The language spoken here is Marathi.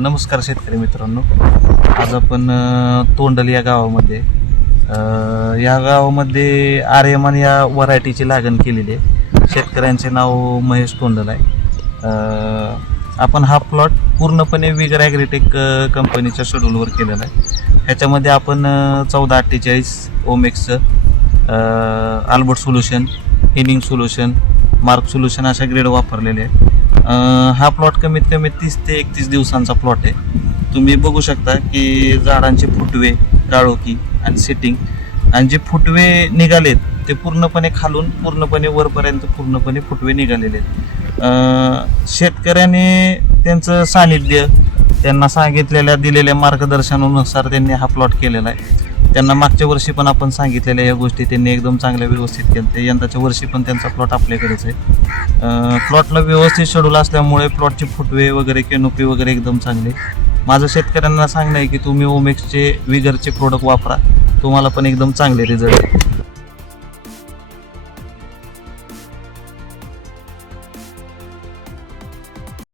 नमस्कार शेतकरी मित्रांनो, आज आपण तोंडल या गावामध्ये आर्यमान या व्हरायटीची लागण केलेली आहे. शेतकऱ्यांचे नाव महेश तोंडल आहे. आपण हा प्लॉट पूर्णपणे विगर ॲग्रीटेक कंपनीच्या शेड्यूलवर केलेला आहे. ह्याच्यामध्ये आपण 1448 ओमेक्सचं आल्बर्ट सोल्युशन, हिनिंग सोल्युशन, मार्क सोल्युशन अशा ग्रेड वापरलेले आहे. हा प्लॉट कमीत कमी 30 ते 31 दिवसांचा प्लॉट आहे. तुम्ही बघू शकता की झाडांचे फुटवे, काळोखी आणि सेटिंग, आणि जे फुटवे निघालेत ते पूर्णपणे खालून पूर्णपणे वरपर्यंत पूर्णपणे फुटवे निघालेले आहेत. शेतकऱ्याने त्यांचं सानिध्य, त्यांना सांगितलेल्या दिलेल्या मार्गदर्शनानुसार त्यांनी हा प्लॉट केलेला आहे. त्यांना मागच्या वर्षी पण आपण सांगितलेल्या या गोष्टी त्यांनी एकदम चांगल्या व्यवस्थित केल्या. यंदाच्या वर्षी पण त्यांचा प्लॉट आपल्याकडेच आहे. प्लॉटला व्यवस्थित शेड्यूल असल्यामुळे प्लॉटचे फुटवे वगैरे, केनोपी वगैरे एकदम चांगले. माझं शेतकऱ्यांना सांगणं आहे की तुम्ही ओमेक्सचे विगरचे प्रोडक्ट वापरा, तुम्हाला पण एकदम चांगले रिझल्ट